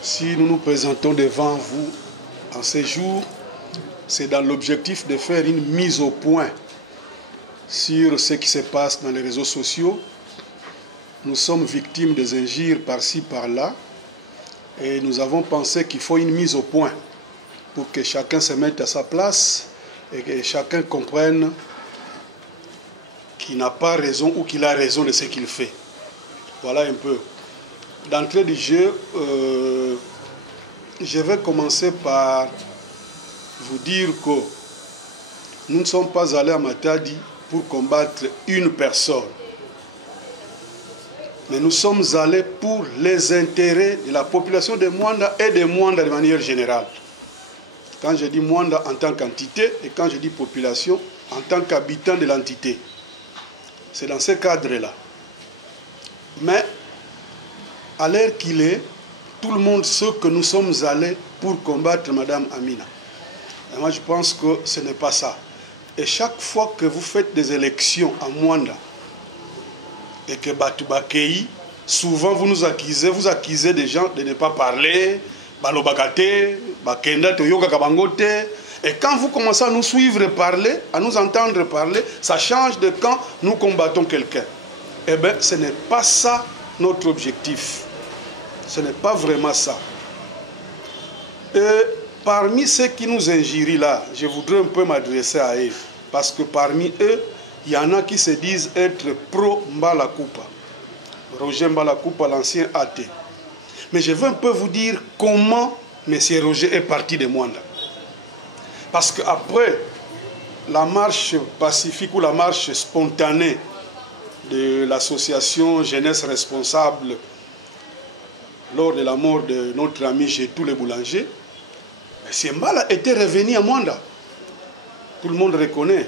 Si nous nous présentons devant vous en ces jours, c'est dans l'objectif de faire une mise au point sur ce qui se passe dans les réseaux sociaux. Nous sommes victimes des injures par-ci, par-là, et nous avons pensé qu'il faut une mise au point pour que chacun se mette à sa place et que chacun comprenne qu'il n'a pas raison ou qu'il a raison de ce qu'il fait. Voilà un peu. D'entrée du jeu, je vais commencer par vous dire que nous ne sommes pas allés à Matadi pour combattre une personne. Mais nous sommes allés pour les intérêts de la population de Mwanda et de Mwanda de manière générale. Quand je dis Mwanda en tant qu'entité et quand je dis population en tant qu'habitant de l'entité. C'est dans ce cadre-là. Mais à l'heure qu'il est, tout le monde sait que nous sommes allés pour combattre Madame Amina. Et moi, je pense que ce n'est pas ça. Et chaque fois que vous faites des élections à Mwanda et que Batubakei, souvent vous nous accusez des gens de ne pas parler, Balobakate, Bakenda, Toyoka Kabangote. Et quand vous commencez à nous suivre parler, à nous entendre parler, ça change de quand nous combattons quelqu'un. Eh bien, ce n'est pas ça notre objectif. Ce n'est pas vraiment ça. Et parmi ceux qui nous injurient là, je voudrais un peu m'adresser à eux. Parce que parmi eux, il y en a qui se disent être pro-Mbalakupa. Roger Mbalakupa, l'ancien athée. Mais je veux un peu vous dire comment M. Roger est parti de Mwanda. Parce qu'après la marche pacifique ou la marche spontanée de l'association Jeunesse Responsable lors de la mort de notre ami Gétou le boulanger, M. Mbala était revenu à Mwanda. Tout le monde reconnaît.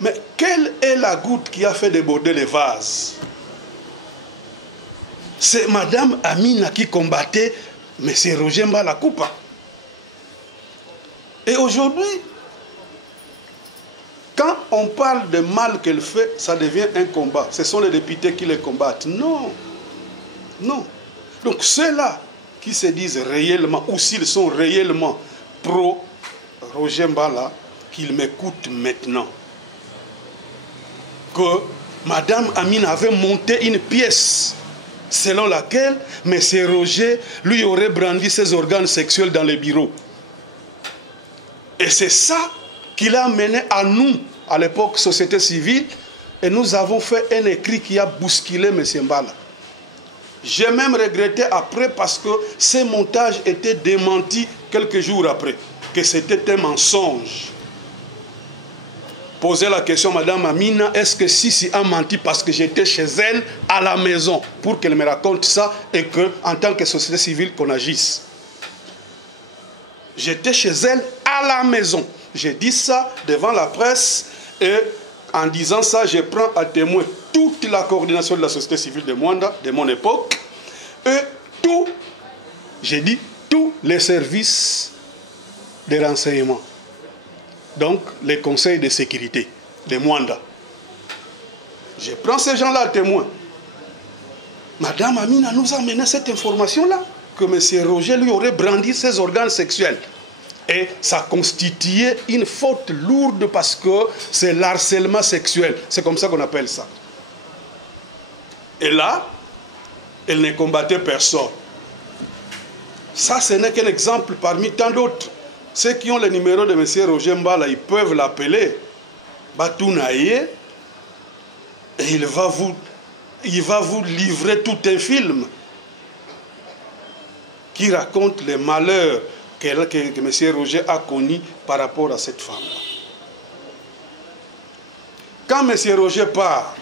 Mais quelle est la goutte qui a fait déborder les vases? C'est Madame Amina qui combattait M. Roger Mbalakupa. Et aujourd'hui, quand on parle de mal qu'elle fait, ça devient un combat. Ce sont les députés qui les combattent. Non. Non. Donc ceux-là qui se disent réellement, ou s'ils sont réellement pro-Roger Mbala, qu'ils m'écoutent maintenant. Que Madame Amina avait monté une pièce selon laquelle M. Roger lui aurait brandi ses organes sexuels dans les bureaux. Et c'est ça qui l'a mené à nous, à l'époque société civile, et nous avons fait un écrit qui a bousculé M. Mbala. J'ai même regretté après parce que ces montages étaient démentis quelques jours après, que c'était un mensonge. Poser la question, Madame Amina, est-ce que Sisi a menti parce que j'étais chez elle à la maison pour qu'elle me raconte ça et que, en tant que société civile, qu'on agisse. J'étais chez elle à la maison. J'ai dit ça devant la presse et en disant ça, je prends à témoin toute la coordination de la société civile de Mwanda, de mon époque, et j'ai dit tous les services de renseignement. Donc, les conseils de sécurité de Mwanda. Je prends ces gens-là à témoin. Madame Amina nous a mené cette information-là, que M. Roger lui aurait brandi ses organes sexuels. Et ça constituait une faute lourde parce que c'est l'harcèlement sexuel. C'est comme ça qu'on appelle ça. Et là, elle ne combattait personne. Ça, ce n'est qu'un exemple parmi tant d'autres. Ceux qui ont le numéro de M. Roger Mbala, ils peuvent l'appeler Batounaye et il va vous livrer tout un film qui raconte les malheurs que M. Roger a connus par rapport à cette femme-là. Quand M. Roger part,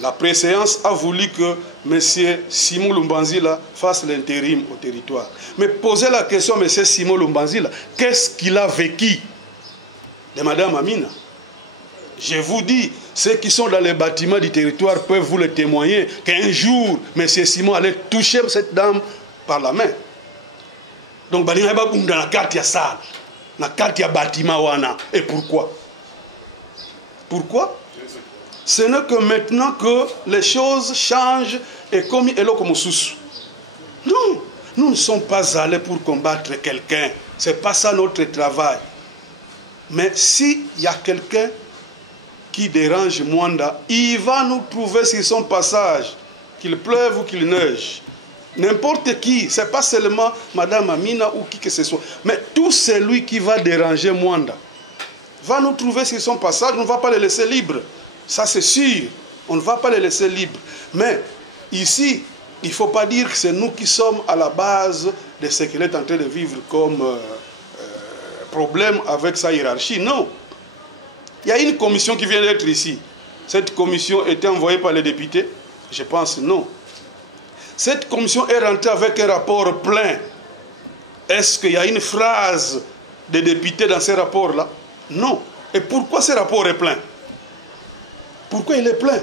la préséance a voulu que M. Simon Lumbanzila fasse l'intérim au territoire. Mais posez la question à M. Simon Lumbanzila, qu'est-ce qu'il a vécu de Mme Amina? Je vous dis, ceux qui sont dans les bâtiments du territoire peuvent vous le témoigner, qu'un jour, M. Simon allait toucher cette dame par la main. Donc, dans la carte, il y a ça. Dans la carte, il y a bâtiment. Et pourquoi? Pourquoi? Ce n'est que maintenant que les choses changent et comme il est comme sous. Non, nous ne sommes pas allés pour combattre quelqu'un. Ce n'est pas ça notre travail. Mais s'il y a quelqu'un qui dérange Mwanda, il va nous trouver sur son passage, qu'il pleuve ou qu'il neige. N'importe qui, ce n'est pas seulement Madame Amina ou qui que ce soit, mais tout celui qui va déranger Mwanda va nous trouver sur son passage, on ne va pas le laisser libre. Ça c'est sûr, on ne va pas le laisser libre. Mais ici, il ne faut pas dire que c'est nous qui sommes à la base de ce qu'il est en train de vivre comme problème avec sa hiérarchie. Non. Il y a une commission qui vient d'être ici. Cette commission était envoyée par les députés? Je pense non. Cette commission est rentrée avec un rapport plein. Est-ce qu'il y a une phrase des députés dans ces rapports-là? Non. Et pourquoi ce rapport est plein? Pourquoi il est plein?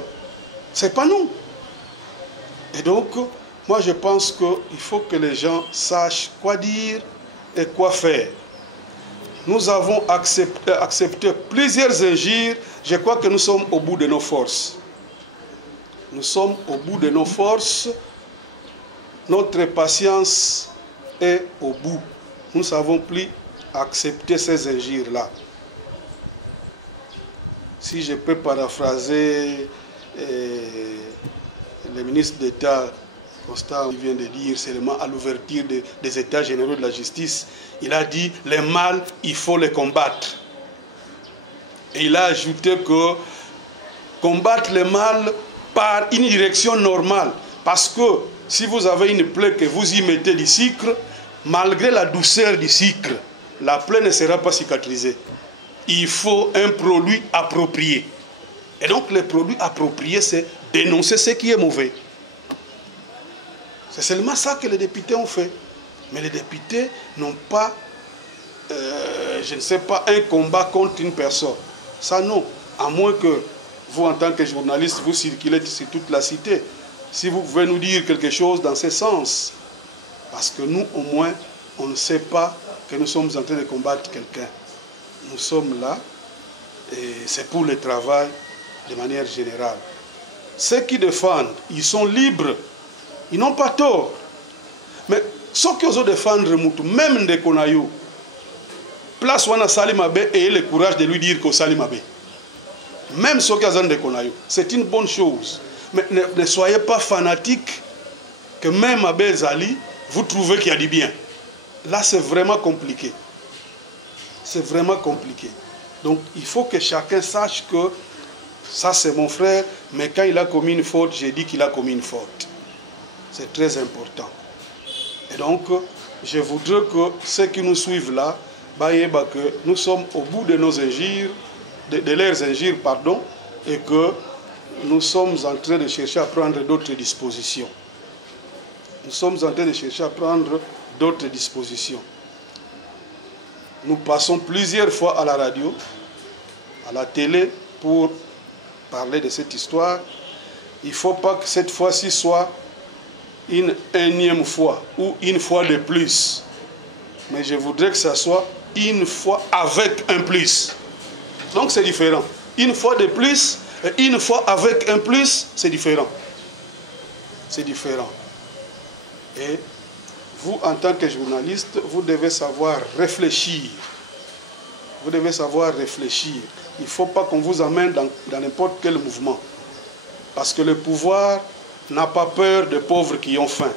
Ce n'est pas nous. Et donc, moi je pense qu'il faut que les gens sachent quoi dire et quoi faire. Nous avons accepté plusieurs injures. Je crois que nous sommes au bout de nos forces. Nous sommes au bout de nos forces. Notre patience est au bout. Nous ne savons plus accepter ces injures-là. Si je peux paraphraser le ministre d'État, Constant, il vient de dire seulement à l'ouverture des États généraux de la justice, il a dit les mâles, il faut les combattre. Et il a ajouté que combattre les mâles par une direction normale. Parce que si vous avez une plaie que vous y mettez du sucre, malgré la douceur du sucre, la plaie ne sera pas cicatrisée. Il faut un produit approprié. Et donc le produit approprié, c'est dénoncer ce qui est mauvais. C'est seulement ça que les députés ont fait. Mais les députés n'ont pas, je ne sais pas, un combat contre une personne. Ça non. À moins que vous, en tant que journaliste, vous circulez sur toute la cité. Si vous pouvez nous dire quelque chose dans ce sens. Parce que nous, au moins, on ne sait pas que nous sommes en train de combattre quelqu'un. Nous sommes là et c'est pour le travail de manière générale. Ceux qui défendent, ils sont libres. Ils n'ont pas tort. Mais ceux qui osent défendre Moutou, même de Konayo, place Wana Salimabe et le courage de lui dire qu'au Salimabe. Même ceux qui osent de Konayo, c'est une bonne chose. Mais ne soyez pas fanatiques que même à Bezali, vous trouvez qu'il y a du bien. Là, c'est vraiment compliqué. C'est vraiment compliqué. Donc, il faut que chacun sache que ça, c'est mon frère, mais quand il a commis une faute, j'ai dit qu'il a commis une faute. C'est très important. Et donc, je voudrais que ceux qui nous suivent là, que nous sommes au bout de nos injures, de leurs injures, pardon, et que nous sommes en train de chercher à prendre d'autres dispositions. Nous sommes en train de chercher à prendre d'autres dispositions. Nous passons plusieurs fois à la radio, à la télé, pour parler de cette histoire. Il ne faut pas que cette fois-ci soit une énième fois ou une fois de plus. Mais je voudrais que ça soit une fois avec un plus. Donc c'est différent. Une fois de plus et une fois avec un plus, c'est différent. C'est différent. Et vous, en tant que journaliste, vous devez savoir réfléchir. Vous devez savoir réfléchir. Il ne faut pas qu'on vous amène dans n'importe quel mouvement. Parce que le pouvoir n'a pas peur des pauvres qui ont faim.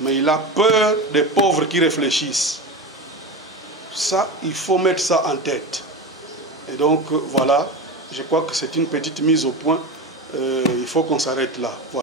Mais il a peur des pauvres qui réfléchissent. Ça, il faut mettre ça en tête. Et donc, voilà, je crois que c'est une petite mise au point. Il faut qu'on s'arrête là. Voilà.